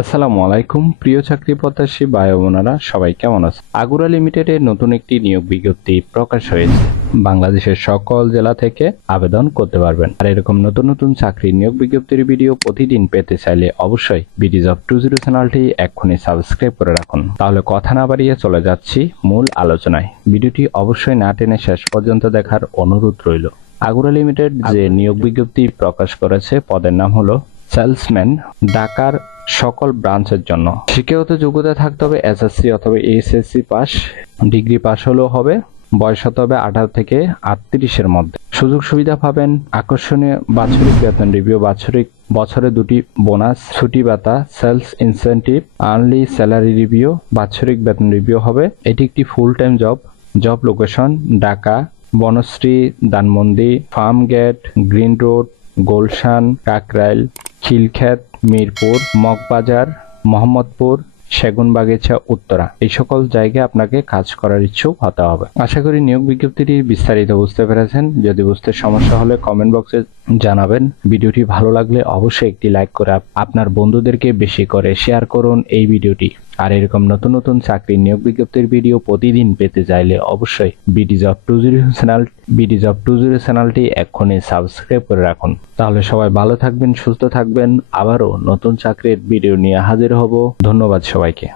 আসসালামু আলাইকুম প্রিয় চাকরি প্রত্যাশী ভাই ও বোনেরা, সবাই কেমন আছেন? আগুরা লিমিটেডের নতুন একটি নিয়োগ বিজ্ঞপ্তি প্রকাশ হয়েছে। বাংলাদেশের সকল জেলা থেকে আবেদন করতে পারবেন। আর এরকম নতুন নতুন চাকরি নিয়োগ বিজ্ঞপ্তির ভিডিও প্রতিদিন পেতে চাইলে অবশ্যই বিডি জব 20 চ্যানেলটি এক্ষুনি সাবস্ক্রাইব করে রাখুন। তাহলে কথা না বাড়িয়ে চলে যাচ্ছি মূল আলোচনায়। ভিডিওটি অবশ্যই না টেনে শেষ পর্যন্ত দেখার অনুরোধ রইল। আগুরা লিমিটেড যে নিয়োগ বিজ্ঞপ্তি প্রকাশ করেছে, পদের নাম হলো সেলসম্যান, ঢাকার সকল ব্রাঞ্চের জন্য। শিক্ষাগত যোগ্যতা থাকতে হবে এসএসসি অথবা এইচএসসি পাস, ডিগ্রি পাস হলেও হবে। বয়স হতে হবে 18 থেকে 38-এর মধ্যে। সুযোগ সুবিধা পাবেন আকর্ষণীয় বাৎসরিক বেতন রিভিউ, বছরে 2টি বোনাস, ছুটি ভাতা, sales incentive, early salary review, বাৎসরিক বেতন রিভিউ হবে। এটি একটি full time job location Dhaka, Banasree, Dhanmondi, Farmgate, green road, Gulshan, Kakrail, Khilkhet, Mirpur, Moghbazar, Mohammadpur, Segunbagicha, Uttara, এই সকল জায়গায় আপনাকে কাজ করার ইচ্ছুক হতে হবে। আশা করি নিয়োগ বিজ্ঞপ্তিটি বিস্তারিত বুঝতে পেরেছেন। যদি বুঝতে সমস্যা হলে কমেন্ট বক্সে জানাবেন। ভিডিওটি ভালো লাগলে অবশ্যই একটি লাইক করে আপনার বন্ধুদেরকে বেশি করে শেয়ার করুন এই ভিডিওটি। আর এরকম নতুন নতুন চাকরি নিয়োগ বিজ্ঞপ্তির ভিডিও প্রতিদিন পেতে চাইলে অবশ্যই বিডি জব 20 চ্যানেলটি এক্ষুনি সাবস্ক্রাইব করে রাখুন। তাহলে সবাই ভালো থাকবেন, সুস্থ থাকবেন। আবারও নতুন চাকরির ভিডিও নিয়ে হাজির হব। ধন্যবাদ সবাইকে।